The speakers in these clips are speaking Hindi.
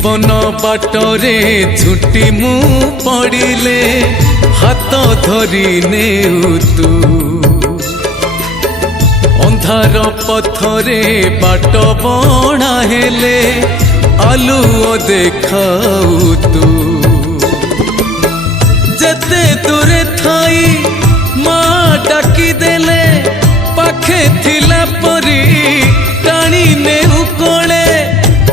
जीवन बाटरे झुटी मु पड़िले हाथ धरी नेउ तू अंधार पथरे बाट बणा हेले आलुओ देखाऊ तू जेते दूरे थाई माँ डाकी देले पाखे थिला परी टाणी नेउ कोले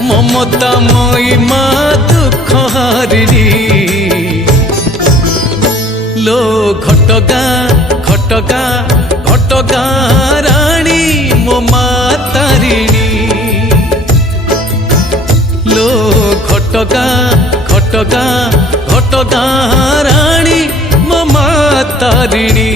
ममता मई माँ दुख हारिणी लो घटगा घटगा घटगा राणी मो माँ तारिणी लो घटगा घटगा घटगा राणी मो माँ तारिणी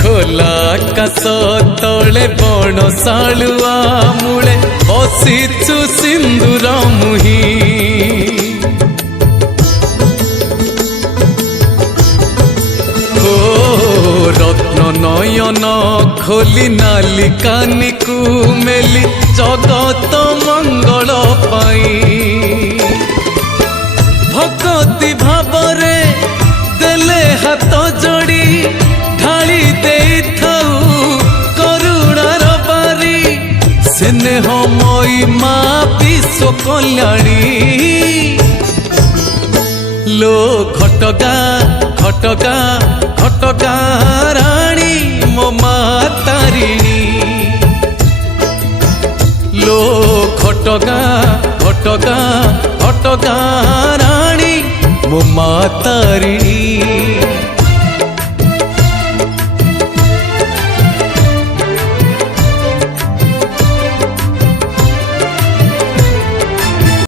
खोला आकाश तले बण सालुआ मूले बसीचु सिंदूर मुही ओ रत्न नयन खोली नाली कानिकु मेली जगत मंगल पाई भक्ति भावरे देले हाथ जोड़ी ढाली दे करुणार बारी स्नेह मई माँ विश्व कल्याणी लो घटगा घटगा